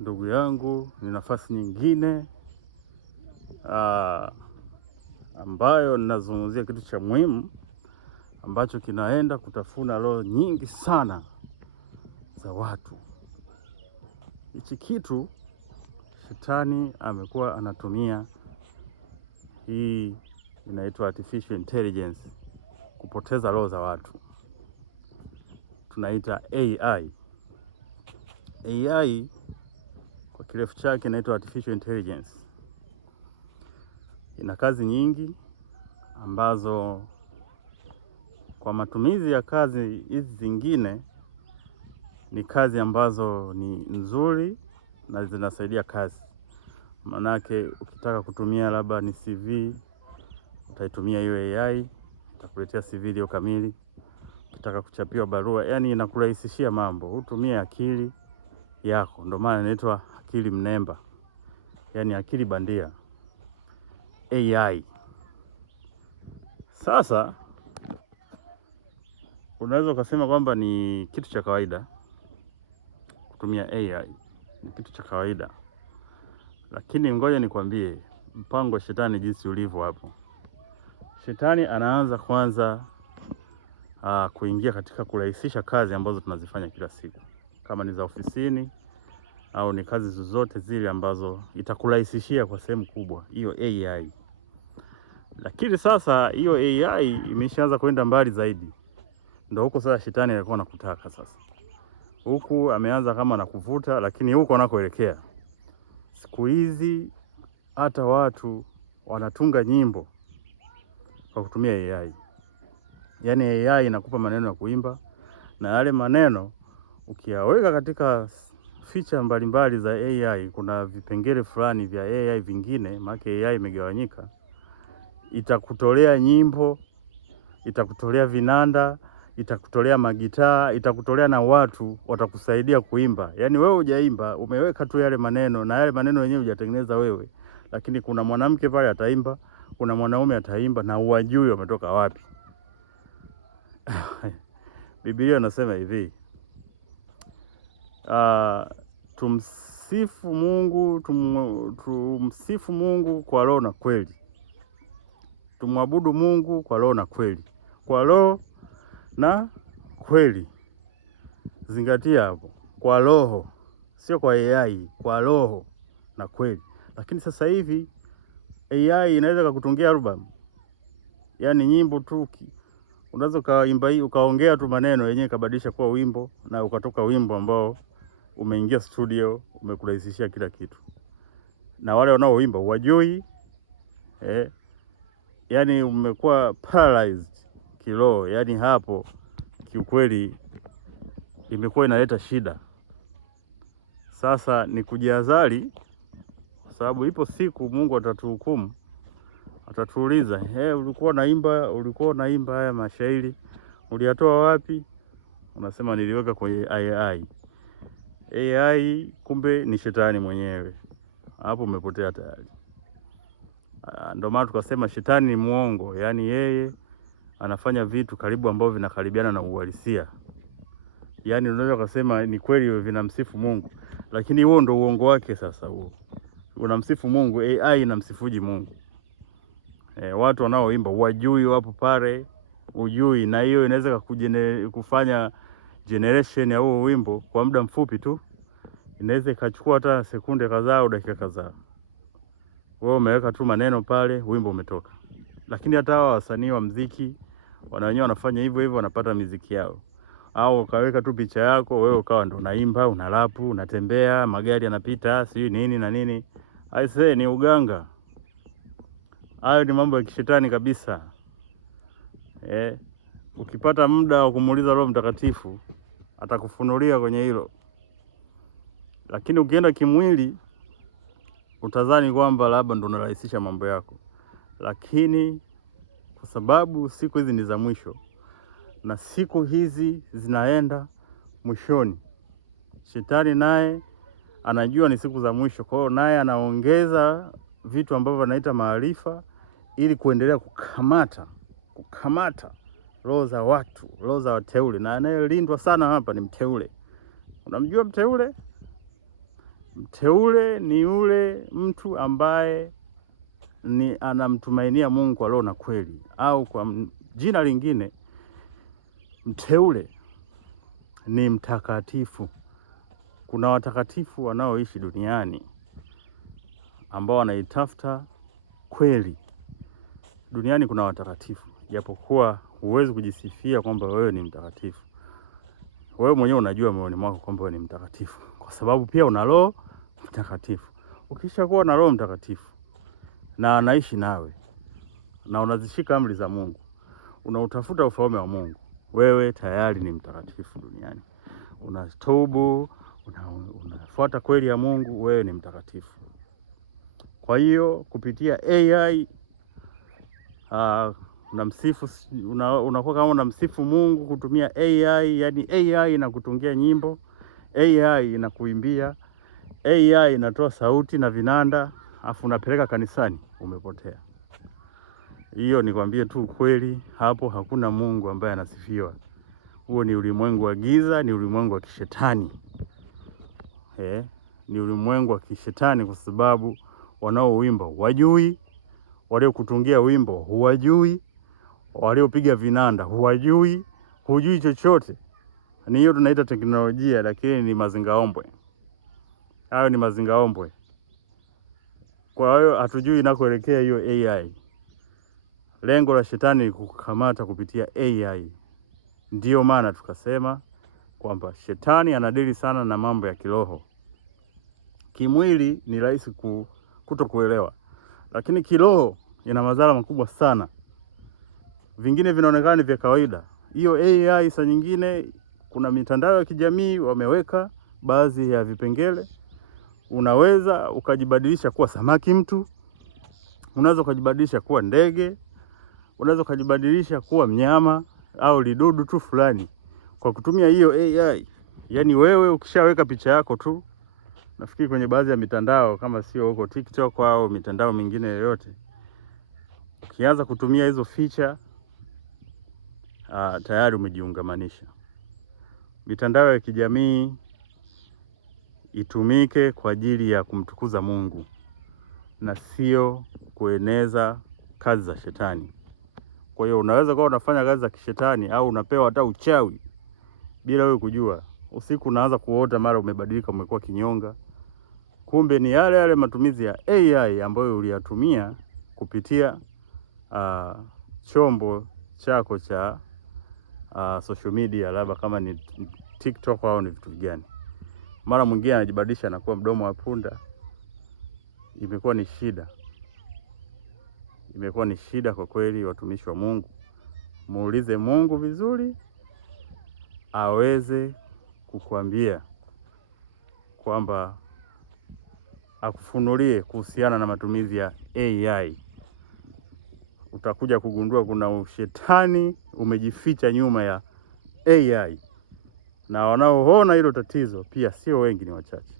ndugu yangu, ni nafasi nyingine ambayo ninazungumzia kitu cha muhimu ambacho kinaenda kutafuna roho nyingi sana za watu. Hichi kitu shetani amekuwa anatumia, hii inaitwa artificial intelligence, kupoteza roho za watu. Tunaita AI. AI kwa kirefu chake inaitwa artificial intelligence. Ina kazi nyingi ambazo kwa matumizi ya kazi hizi zingine ni kazi ambazo ni nzuri na zinasaidia kazi. Manake ukitaka kutumia labda ni CV, utaitumia hiyo AI, itakuletea CV iliyo kamili. Ukitaka kuchapiwa barua, yani inakurahisishia mambo. Hutumia akili yako, ndio maana inaitwa akili mnemba, yani akili bandia, AI. Sasa unaweza ukasema kwamba ni kitu cha kawaida kutumia AI, ni kitu cha kawaida, lakini ngoja nikwambie mpango wa shetani jinsi ulivyo hapo. Shetani anaanza kwanza kuingia katika kurahisisha kazi ambazo tunazifanya kila siku, kama ni za ofisini au ni kazi zozote zile ambazo itakurahisishia kwa sehemu kubwa, hiyo AI. Lakini sasa hiyo AI imeshaanza kwenda mbali zaidi. Ndio huko sasa shetani alikuwa anakutaka sasa. Huku ameanza kama anakuvuta, lakini huko anakoelekea, siku hizi hata watu wanatunga nyimbo kwa kutumia AI. Yaani AI inakupa maneno ya kuimba, na yale maneno ukiyaweka katika feature mbalimbali za AI, kuna vipengele fulani vya AI vingine, maana AI imegawanyika, itakutolea nyimbo, itakutolea vinanda, itakutolea magitaa, itakutolea na watu watakusaidia kuimba. Yaani wewe hujaimba, umeweka tu yale maneno, na yale maneno yenyewe hujatengeneza wewe, lakini kuna mwanamke pale ataimba, kuna mwanaume ataimba, na uwajui wametoka wapi. Biblia inasema hivi, tumsifu Mungu kwa roho na kweli. Tumwabudu Mungu kwa roho na kweli. Kwa roho na kweli. Zingatia hapo. Kwa roho, sio kwa AI, kwa roho na kweli. Lakini sasa hivi AI inaweza kukutungia album. Yaani nyimbo tu, unaweza ukaimba hii, ukaongea tu maneno yenyewe kabadilisha kuwa wimbo, na ukatoka wimbo ambao umeingia studio, umekurahisishia kila kitu. Na wale wanaoimba wajui, yani umekuwa paralyzed kiroho. Yani hapo kiukweli imekuwa inaleta shida. Sasa ni kujihadhari, kwa sababu ipo siku Mungu atatuhukumu. Atatuuliza, ulikuwa unaimba haya mashairi, uliyatoa wapi? Unasema niliweka kwenye AI. AI kumbe ni shetani mwenyewe. Hapo umepotea tayari. Ndio maana tukasema shetani ni muongo, yani yeye anafanya vitu karibu ambavyo vinakaribiana na uhalisia. Yani unaweza kusema ni kweli vinamsifu Mungu, lakini huo ndio uongo wake. Sasa huo unamsifu Mungu, AI inamsifuji Mungu. Watu wanaoimba wajui wapo pale, ujui, na hiyo inaweza kufanya generation ya huo wimbo kwa muda mfupi tu, inaweza ikachukua hata sekunde kadhaa au dakika kadhaa. Wewe umeweka tu maneno pale, wimbo umetoka. Lakini hata hawa wasanii wa muziki wenyewe wanafanya hivyo hivyo, wanapata muziki yao. Au ukaweka tu picha yako, wewe ukawa ndo unaimba, unalapu, unatembea, magari yanapita, sijui nini na nini. Aisee, ni uganga. Hayo ni mambo ya kishetani kabisa. Ukipata muda wa kumuuliza Roho Mtakatifu, atakufunulia kwenye hilo. Lakini ukienda kimwili, utadhani kwamba labda ndo unarahisisha mambo yako. Lakini kwa sababu siku hizi ni za mwisho, na siku hizi zinaenda mwishoni, shetani naye anajua ni siku za mwisho. Kwa hiyo naye anaongeza vitu ambavyo anaita maarifa, ili kuendelea kukamata roho za watu, roho za wateule. Na anayelindwa sana hapa ni mteule. Unamjua mteule? Mteule ni yule mtu ambaye ni anamtumainia Mungu kwa roho na kweli, au kwa jina lingine mteule ni mtakatifu. Kuna watakatifu wanaoishi duniani ambao wanaitafuta kweli. Duniani kuna watakatifu, japokuwa huwezi kujisifia kwamba wewe ni mtakatifu. Wewe mwenyewe unajua moyoni mwako kwamba wewe ni mtakatifu, kwa sababu pia una Roho Mtakatifu. Ukishakuwa na Roho Mtakatifu na anaishi nawe na unazishika amri za Mungu, unautafuta ufalme wa Mungu, wewe tayari ni mtakatifu duniani. Unatubu, unafuata kweli ya Mungu, wewe ni mtakatifu. Kwa hiyo kupitia AI unamsifu, unakuwa kama unamsifu Mungu kutumia AI. Yani AI inakutungia nyimbo, AI inakuimbia, AI inatoa sauti na vinanda, afu unapeleka kanisani, umepotea. Hiyo nikwambie tu kweli, hapo hakuna Mungu ambaye anasifiwa. Huo ni ulimwengu wa giza, ni ulimwengu wa kishetani. Ni ulimwengu wa kishetani, kwa sababu wanaoimba wajui, waliokutungia wimbo huwajui, waliopiga vinanda huwajui, hujui chochote. Ni hiyo tunaita teknolojia, lakini ni mazingaombwe. Hayo ni mazingaombwe. Kwa hiyo hatujui inakoelekea hiyo AI. Lengo la shetani ni kukamata kupitia AI. Ndiyo maana tukasema kwamba shetani anadili sana na mambo ya kiroho. Kimwili ni rahisi kutokuelewa, lakini kiroho ina madhara makubwa sana. Vingine vinaonekana ni vya kawaida. Hiyo AI saa nyingine, kuna mitandao ya kijamii wameweka baadhi ya vipengele. Unaweza ukajibadilisha kuwa samaki mtu, unaweza ukajibadilisha kuwa ndege, unaweza ukajibadilisha kuwa mnyama au lidudu tu fulani kwa kutumia hiyo AI. Yani wewe ukishaweka picha yako tu, nafikiri kwenye baadhi ya mitandao kama sio huko TikTok au mitandao mingine yoyote, ukianza kutumia hizo feature tayari umejiungamanisha. Mitandao ya kijamii itumike kwa ajili ya kumtukuza Mungu na sio kueneza kazi za shetani. Kwa hiyo unaweza kuwa unafanya kazi za kishetani au unapewa hata uchawi bila wewe kujua. Usiku unaanza kuota mara umebadilika, umekuwa kinyonga. Kumbe ni yale yale matumizi ya AI ambayo uliyatumia kupitia chombo chako cha social media, labda kama ni TikTok au ni vitu gani. Mara mwingine anajibadilisha na kuwa mdomo wa punda. Imekuwa ni shida. Imekuwa ni shida kwa kweli, watumishi wa Mungu. Muulize Mungu vizuri aweze kukuambia kwamba akufunulie kuhusiana na matumizi ya AI. Utakuja kugundua kuna ushetani umejificha nyuma ya AI, na wanaoona hilo tatizo pia sio wengi, ni wachache.